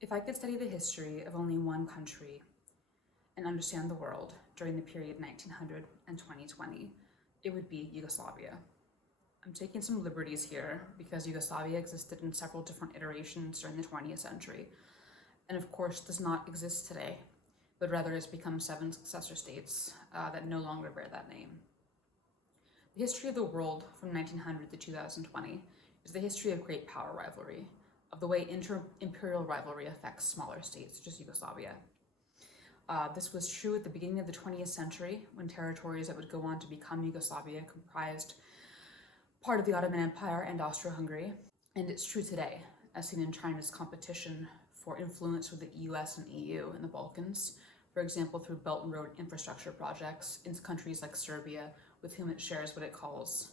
If I could study the history of only one country and understand the world during the period 1900 and 2020, it would be Yugoslavia. I'm taking some liberties here because Yugoslavia existed in several different iterations during the 20th century, and of course does not exist today, but rather has become 7 successor states that no longer bear that name. The history of the world from 1900 to 2020 is the history of great power rivalry, of the way inter-imperial rivalry affects smaller states, such as Yugoslavia. This was true at the beginning of the 20th century, when territories that would go on to become Yugoslavia comprised part of the Ottoman Empire and Austro-Hungary, and it's true today, as seen in China's competition for influence with the US and EU in the Balkans, for example through Belt and Road infrastructure projects in countries like Serbia, with whom it shares what it calls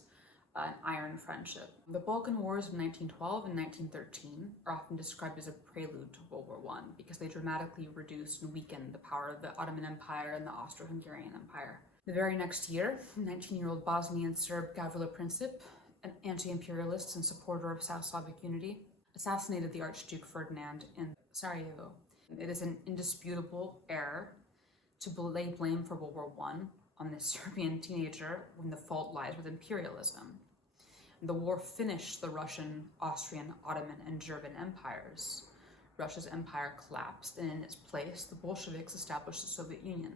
an iron friendship. The Balkan Wars of 1912 and 1913 are often described as a prelude to World War I because they dramatically reduced and weakened the power of the Ottoman Empire and the Austro-Hungarian Empire. The very next year, 19-year-old Bosnian Serb Gavrilo Princip, an anti-imperialist and supporter of South Slavic unity, assassinated the Archduke Ferdinand in Sarajevo. It is an indisputable error to lay blame for World War I on this Serbian teenager when the fault lies with imperialism. The war finished the Russian, Austrian, Ottoman, and German empires. Russia's empire collapsed, and in its place, the Bolsheviks established the Soviet Union.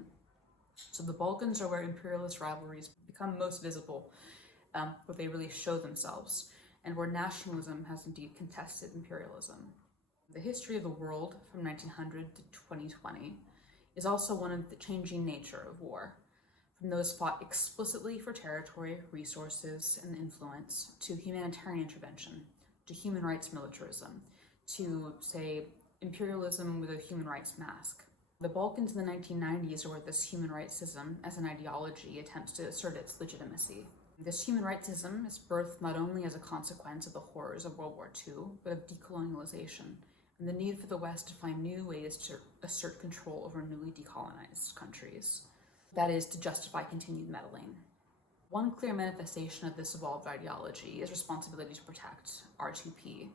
So the Balkans are where imperialist rivalries become most visible, where they really show themselves, and where nationalism has indeed contested imperialism. The history of the world from 1900 to 2020 is also one of the changing nature of war, from those fought explicitly for territory, resources, and influence, to humanitarian intervention, to human rights militarism, to, say, imperialism with a human rights mask. The Balkans in the 1990s are where this human rightsism as an ideology attempts to assert its legitimacy. This human rightsism is birthed not only as a consequence of the horrors of World War II, but of decolonialization, and the need for the West to find new ways to assert control over newly decolonized countries. That is, to justify continued meddling. One clear manifestation of this evolved ideology is Responsibility to Protect, R2P,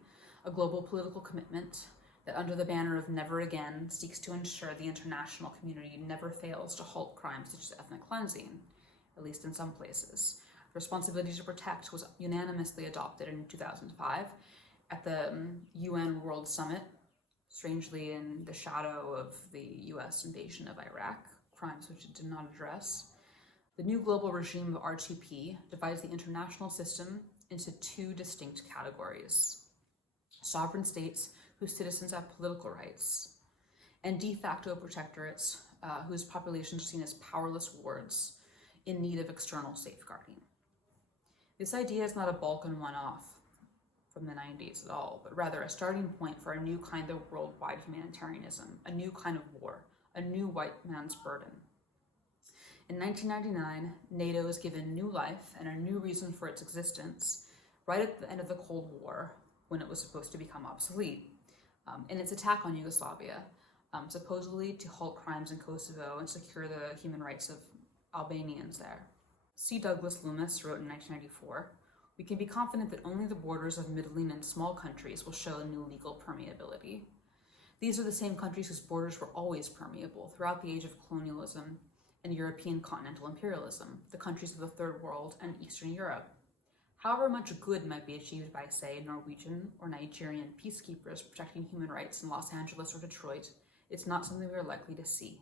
a global political commitment that under the banner of Never Again seeks to ensure the international community never fails to halt crimes such as ethnic cleansing, at least in some places. Responsibility to Protect was unanimously adopted in 2005 at the UN World Summit, strangely in the shadow of the US invasion of Iraq, crimes which it did not address. The new global regime of R2P divides the international system into 2 distinct categories: sovereign states whose citizens have political rights, and de facto protectorates whose populations are seen as powerless wards in need of external safeguarding. This idea is not a Balkan one-off from the 90s at all, but rather a starting point for a new kind of worldwide humanitarianism, a new kind of war, a new white man's burden. In 1999, NATO was given new life and a new reason for its existence right at the end of the Cold War, when it was supposed to become obsolete, in its attack on Yugoslavia, supposedly to halt crimes in Kosovo and secure the human rights of Albanians there. C. Douglas Loomis wrote in 1994, "We can be confident that only the borders of middling and small countries will show new legal permeability. These are the same countries whose borders were always permeable throughout the age of colonialism and European continental imperialism, the countries of the Third World and Eastern Europe. However much good might be achieved by, say, Norwegian or Nigerian peacekeepers protecting human rights in Los Angeles or Detroit, it's not something we are likely to see."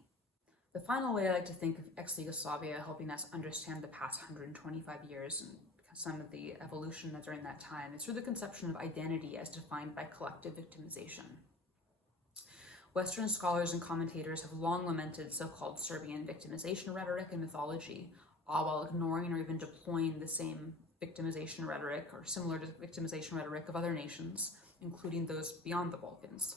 The final way I like to think of ex-Yugoslavia helping us understand the past 125 years and some of the evolution during that time is through the conception of identity as defined by collective victimization. Western scholars and commentators have long lamented so-called Serbian victimization rhetoric and mythology, all while ignoring or even deploying the same victimization rhetoric or similar to victimization rhetoric of other nations, including those beyond the Balkans,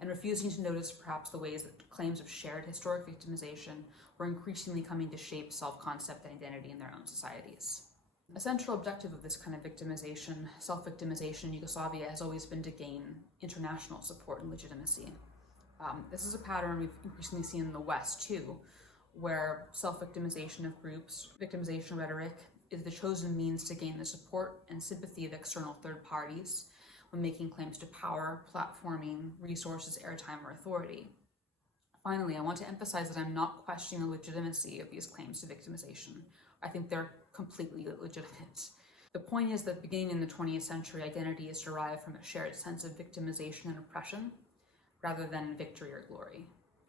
and refusing to notice perhaps the ways that claims of shared historic victimization were increasingly coming to shape self-concept and identity in their own societies. A central objective of this kind of victimization, self-victimization in Yugoslavia has always been to gain international support and legitimacy. This is a pattern we've increasingly seen in the West too, where self-victimization of groups, victimization rhetoric, is the chosen means to gain the support and sympathy of external third parties, when making claims to power, platforming, resources, airtime, or authority. Finally, I want to emphasize that I'm not questioning the legitimacy of these claims to victimization. I think they're completely legitimate. The point is that beginning in the 20th century, identity is derived from a shared sense of victimization and oppression, rather than victory or glory.